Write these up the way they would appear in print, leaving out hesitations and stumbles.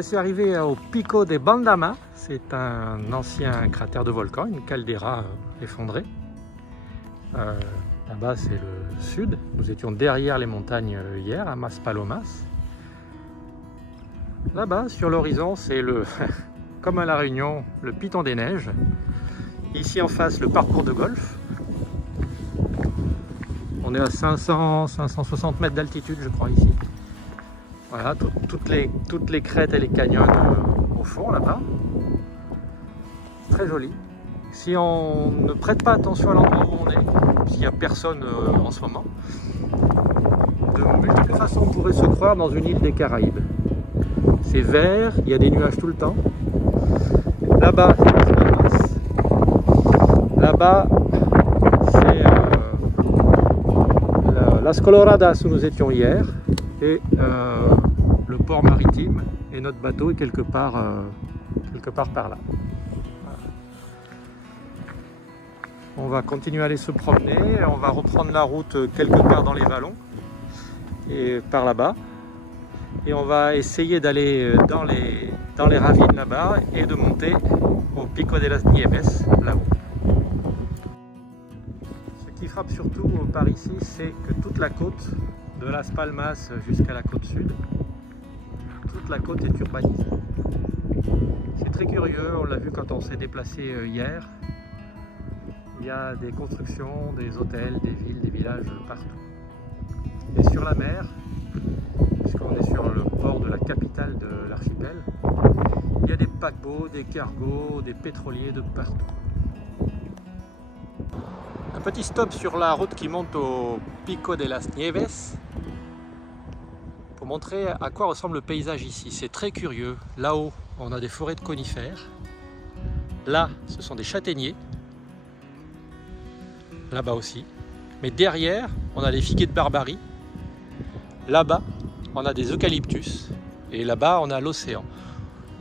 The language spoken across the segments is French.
voici arrivé au Pico de Bandama. C'est un ancien cratère de volcan, une caldeira effondrée. Là-bas, c'est le sud. Nous étions derrière les montagnes hier, à Maspalomas. Là-bas, sur l'horizon, c'est le, comme à La Réunion, le Piton des Neiges. Ici en face, le parcours de golf. On est à 560 mètres d'altitude, je crois, ici. Voilà, toutes les crêtes et les canyons au fond, là-bas. Très joli. Si on ne prête pas attention à l'endroit où on est, s'il n'y a personne en ce moment, de multiples façons, on pourrait se croire dans une île des Caraïbes. C'est vert, il y a des nuages tout le temps. Là-bas, c'est Las Palmas. Là-bas, c'est Las Coloradas où nous étions hier. Et le port maritime. Et notre bateau est quelque part par là. Voilà. On va continuer à aller se promener. On va reprendre la route quelque part dans les vallons. Et par là-bas. Et on va essayer d'aller dans les ravines là-bas et de monter au Pico de las Nieves, là-haut. Ce qui frappe surtout par ici, c'est que toute la côte, de Las Palmas jusqu'à la côte sud, toute la côte est urbanisée. C'est très curieux, on l'a vu quand on s'est déplacé hier. Il y a des constructions, des hôtels, des villes, des villages partout. Et sur la mer, puisqu'on est sur le port de la capitale de l'archipel, il y a des paquebots, des cargos, des pétroliers de partout. Un petit stop sur la route qui monte au Pico de las Nieves pour montrer à quoi ressemble le paysage ici. C'est très curieux. Là-haut, on a des forêts de conifères. Là, ce sont des châtaigniers. Là-bas aussi. Mais derrière, on a les figuiers de Barbarie. Là-bas, on a des eucalyptus. Et là-bas, on a l'océan.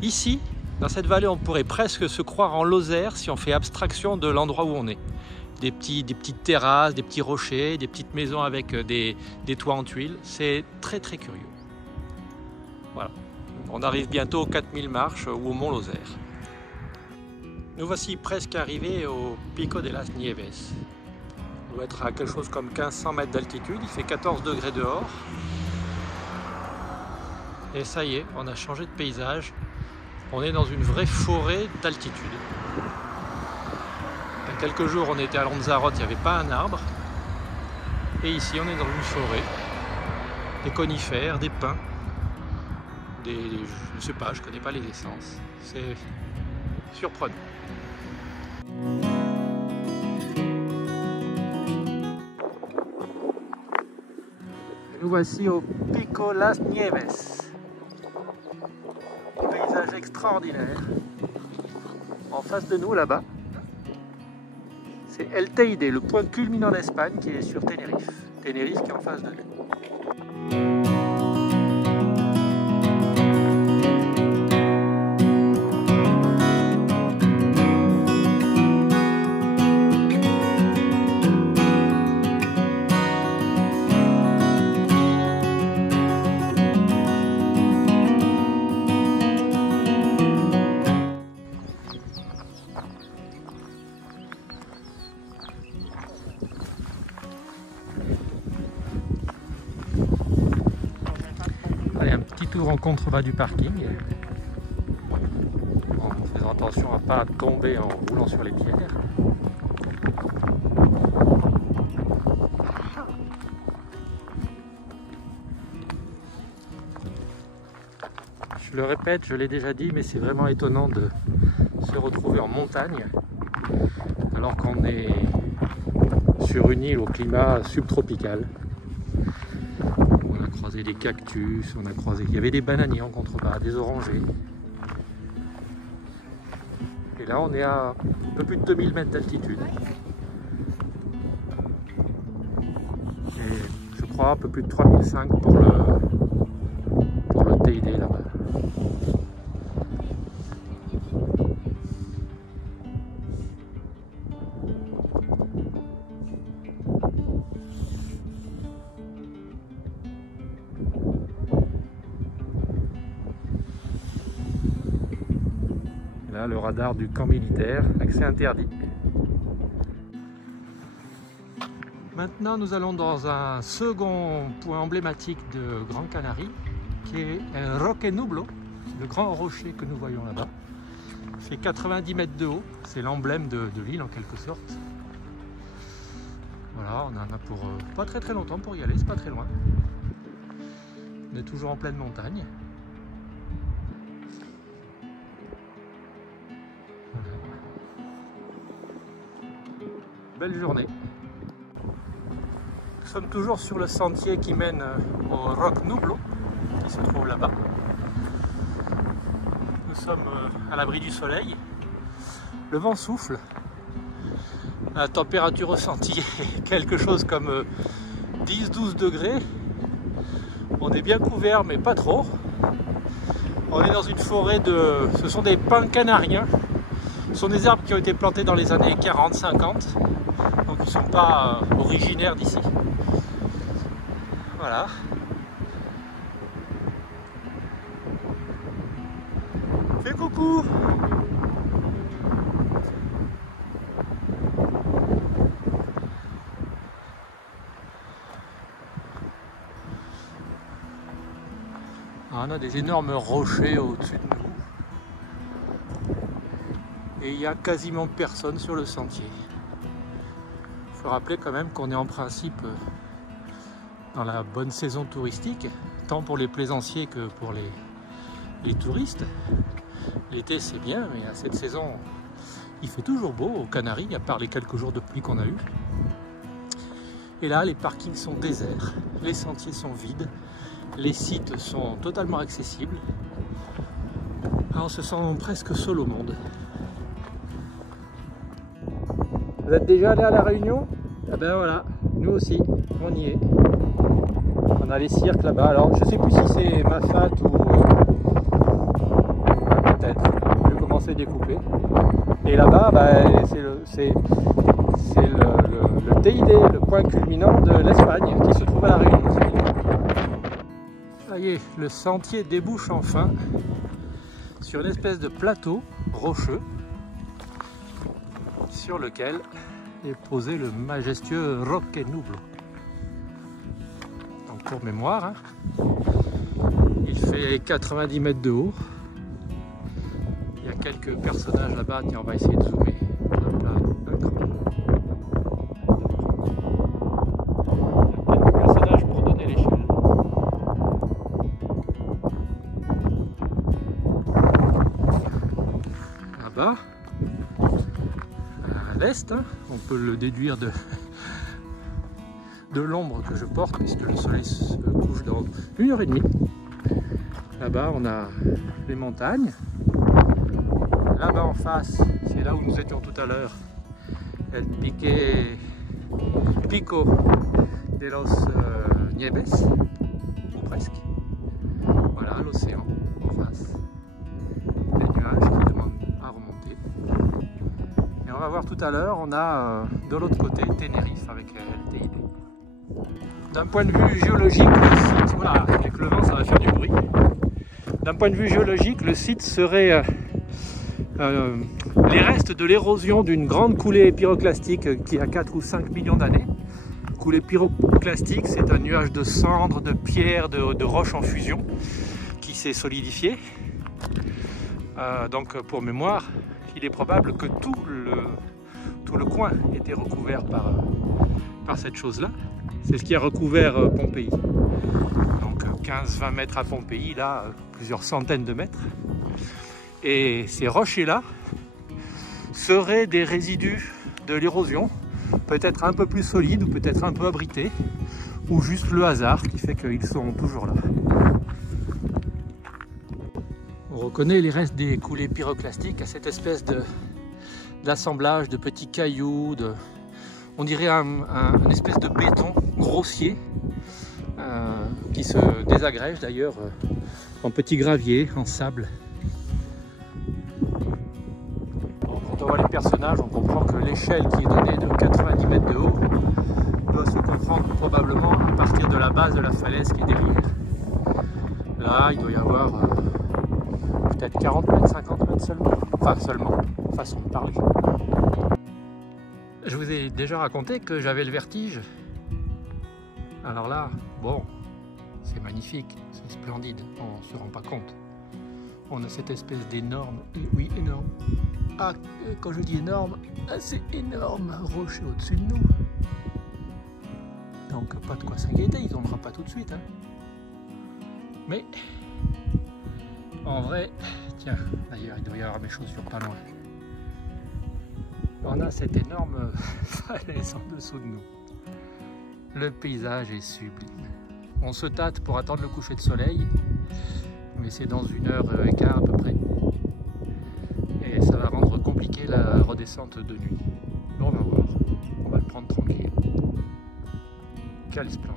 Ici, dans cette vallée, on pourrait presque se croire en Lozère si on fait abstraction de l'endroit où on est. Des petites terrasses, des petits rochers, des petites maisons avec des toits en tuiles. C'est très très curieux. Voilà. On arrive bientôt aux 4000 marches ou au Mont Lozère. Nous voici presque arrivés au Pico de las Nieves. On doit être à quelque chose comme 1500 mètres d'altitude. Il fait 14 degrés dehors. Et ça y est, on a changé de paysage. On est dans une vraie forêt d'altitude. Il y a quelques jours, on était à Lanzarote, il n'y avait pas un arbre. Et ici, on est dans une forêt. Des conifères, des pins. Je ne sais pas, je ne connais pas les essences. C'est surprenant. Nous voici au Pico Las Nieves. Paysage extraordinaire. En face de nous, là-bas, c'est El Teide, le point culminant d'Espagne qui est sur Tenerife. Tenerife qui est en face de nous. Allez, un petit tour en contrebas du parking, en faisant attention à ne pas tomber en roulant sur les pierres. Je le répète, je l'ai déjà dit, mais c'est vraiment étonnant de se retrouver en montagne alors qu'on est sur une île au climat subtropical. On a croisé des cactus, il y avait des bananiers en contrebas, des orangers. Et là on est à un peu plus de 2000 mètres d'altitude. Et je crois un peu plus de 3005 pour le TID là-bas. Voilà le radar du camp militaire, accès interdit. Maintenant, nous allons dans un second point emblématique de Gran Canaria, qui est El Roque Nublo, le grand rocher que nous voyons là-bas. Il fait 90 mètres de haut, c'est l'emblème de l'île en quelque sorte. Voilà, on en a pour pas très longtemps pour y aller, c'est pas très loin. On est toujours en pleine montagne. Voilà. Belle journée. Nous sommes toujours sur le sentier qui mène au Roque Nublo, qui se trouve là-bas. Nous sommes à l'abri du soleil. Le vent souffle. La température ressentie est quelque chose comme 10-12 degrés. On est bien couvert, mais pas trop. On est dans une forêt de... Ce sont des pins canariens. Ce sont des arbres qui ont été plantés dans les années 40-50. Donc ils ne sont pas originaires d'ici. Voilà. Fais coucou! On a des énormes rochers au-dessus de nous. Et il n'y a quasiment personne sur le sentier. Il faut rappeler quand même qu'on est en principe dans la bonne saison touristique, tant pour les plaisanciers que pour les touristes. L'été c'est bien, mais à cette saison il fait toujours beau aux Canaries, à part les quelques jours de pluie qu'on a eu. Et là les parkings sont déserts, les sentiers sont vides, les sites sont totalement accessibles. Alors, on se sent presque seul au monde. Vous êtes déjà allé à La Réunion? Eh ben voilà, nous aussi, on y est. On a les cirques là-bas. Alors je sais plus si c'est Mafat ou peut-être. Je vais commencer à découper. Et là-bas, bah, c'est le TID, le point culminant de l'Espagne, qui se trouve à La Réunion. Ça y est, le sentier débouche enfin sur une espèce de plateau rocheux sur lequel est posé le majestueux Roque Nublo. Donc pour mémoire, hein, il fait 90 mètres de haut. Il y a quelques personnages là-bas, tiens, on va essayer de zoomer. Hop là, il y a quelques personnages pour donner l'échelle. Là-bas, à l'est, hein, on peut le déduire de l'ombre que je porte, puisque le soleil se couche dans 1h30. Là-bas, on a les montagnes. Là-bas en face, c'est là où nous étions tout à l'heure, El Pico de los Nieves, ou presque. Voilà l'océan en face. Les nuages qui demandent à remonter. Et on va voir tout à l'heure, on a de l'autre côté Tenerife avec LTID. D'un point de vue géologique, le site, voilà, avec le vent ça va faire du bruit. D'un point de vue géologique, le site serait les restes de l'érosion d'une grande coulée pyroclastique qui a 4 ou 5 millions d'années. Coulée pyroclastique, c'est un nuage de cendres, de pierres, de roches en fusion qui s'est solidifié. Donc pour mémoire, il est probable que tout le coin était recouvert par cette chose-là. C'est ce qui a recouvert Pompéi. Donc 15-20 mètres à Pompéi, là, plusieurs centaines de mètres. Et ces rochers-là seraient des résidus de l'érosion, peut-être un peu plus solides ou peut-être un peu abrités, ou juste le hasard qui fait qu'ils sont toujours là. On reconnaît les restes des coulées pyroclastiques à cette espèce d'assemblage de petits cailloux, on dirait une espèce de béton grossier qui se désagrège d'ailleurs en petits graviers, en sable. Quand on voit les personnages, on comprend que l'échelle qui est donnée de 90 mètres de haut doit se comprendre probablement à partir de la base de la falaise qui est derrière. Là, il doit y avoir peut-être 40 mètres, 50 mètres seulement. Enfin seulement, façon de parler. Je vous ai déjà raconté que j'avais le vertige. Alors là, bon, c'est magnifique, c'est splendide, on ne se rend pas compte. On a cette espèce d'énorme, oui énorme, ah, quand je dis énorme, c'est énorme rocher au-dessus de nous. Donc pas de quoi s'inquiéter, il ne tombera pas tout de suite. Hein. Mais, en vrai, tiens, d'ailleurs il doit y avoir mes chaussures pas loin. On a cette énorme falaise en dessous de nous. Le paysage est sublime. On se tâte pour attendre le coucher de soleil, mais c'est dans 1h15 à peu près. Et ça va rendre compliqué la redescente de nuit. Mais on va voir, on va le prendre tranquille. Quelle splendeur!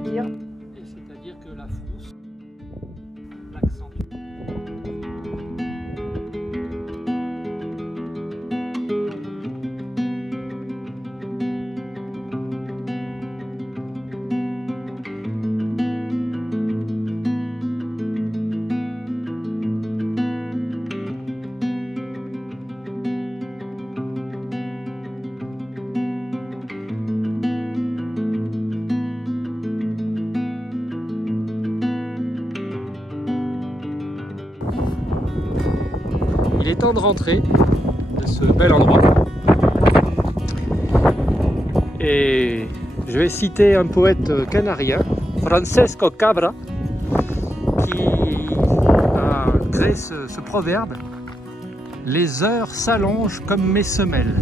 C'est-à-dire que la frousse l'accentue. Il est temps de rentrer de ce bel endroit. Et je vais citer un poète canarien, Francesco Cabra, qui a créé ce proverbe: les heures s'allongent comme mes semelles.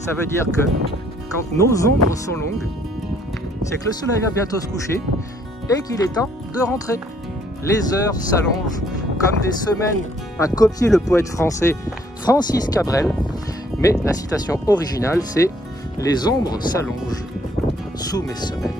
Ça veut dire que quand nos ombres sont longues, c'est que le soleil va bientôt se coucher et qu'il est temps de rentrer. Les heures s'allongent comme des semaines, a copié le poète français Francis Cabrel, mais la citation originale c'est « Les ombres s'allongent sous mes semelles ».